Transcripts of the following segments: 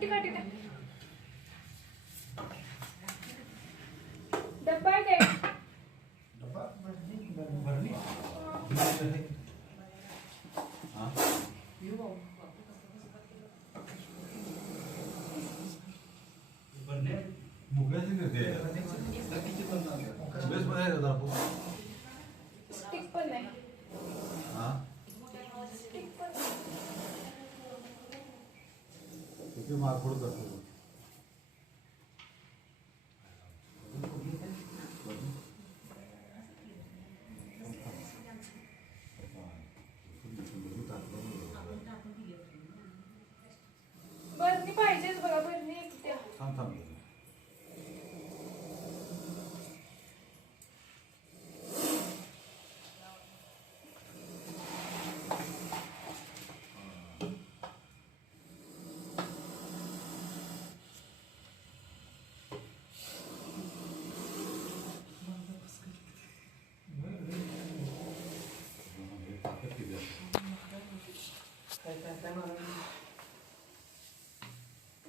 सुट्टी काढली ती मारफोड करतो.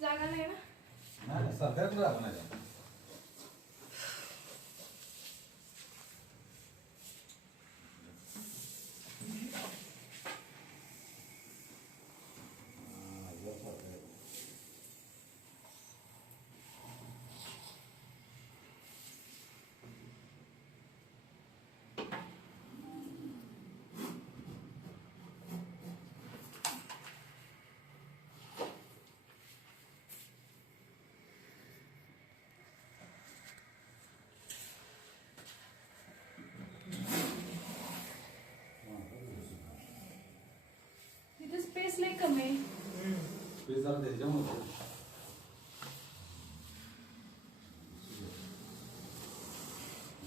जागा नाही ना? नाही सरकारकडे राहत नाही का? हा, जर सरकार- तिथे स्पेस लई कमी आहे ते जरा त्याच्यामुळे होतं. बरं. हा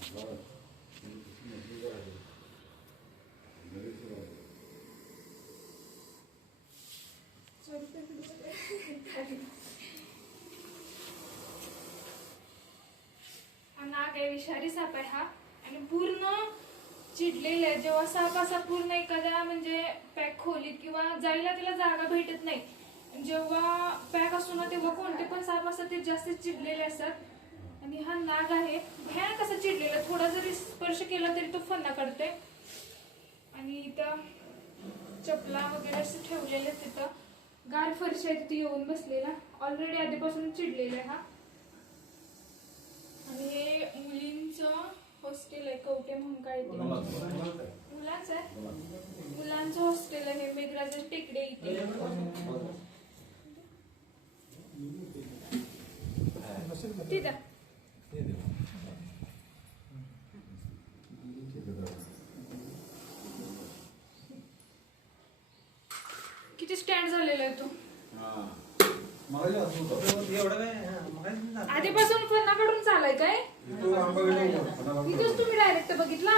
नाग आहे विषारी साप आहे हा. आणि पूर्ण चिडलेला आहे. जेव्हा साप असा पूर्ण एखाद्या म्हणजे पॅक खोलीत किंवा जायला त्याला जागा भेटत नाही. जेव्हा पॅक असतो ना तेव्हा कोणते पण साप असतात ते जास्त चिडलेले असतात. आणि हा नाग आहे. भयानक असा चिडलेला. थोडा जरी स्पर्श केला तरी तो फन्ना करते आणि इथं चपला वगैरे असे ठेवलेले तिथं. गार फरशी आहे तिथे येऊन बसलेला. ऑलरेडी आधीपासून चिडलेला आहे हा. आणि हे मुलींचं हॉस्टेल आहे. कवटे म्हणून काय ते. मुलांचं. आहे. मुलांचं हॉस्टेल आहे. मेघराज टेकडे इथे तिथं ते दे. किती स्टँड झालेला आहे तो हा. एवढं काय हा. आधीपासून फन्ना काढून चालाय काय इथं आंबाकडे होतं. इथेच तुम्ही डायरेक्ट बघितला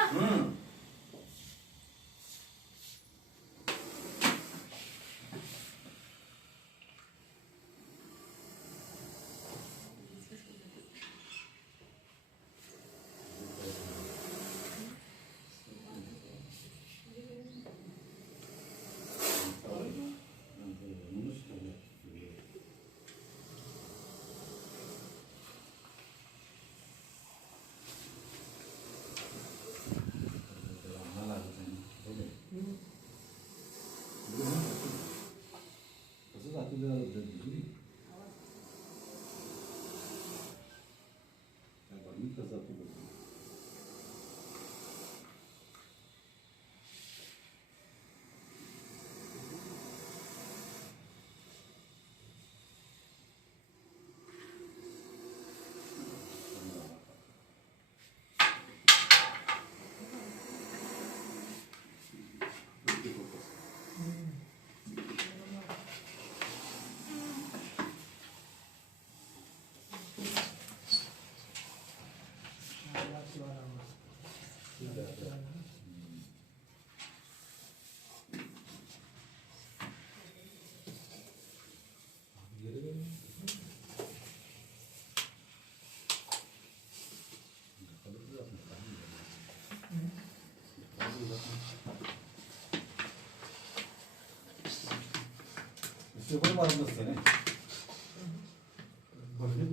ते पण मारत नसते ना भरलीत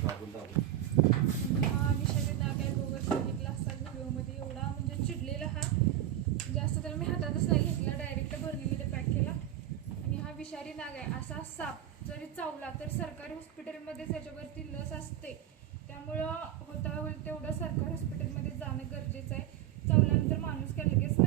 हा विषारी नाग आहे गोवर सांगितला असता व्हिडिओमध्ये. एवढा म्हणजे चिडलेला हा. जास्त तर मी हातातच नाही घेतला. डायरेक्ट भरणीमध्ये पॅक केला. आणि हा विषारी नाग आहे. असा साप जरी चावला तर सरकारी हॉस्पिटलमध्ये त्याच्यावरती लस असते. त्यामुळं होता होईल तेवढं सरकारी हॉस्पिटलमध्ये जाणं गरजेचं आहे. चावल्यानंतर माणूस काय लगेच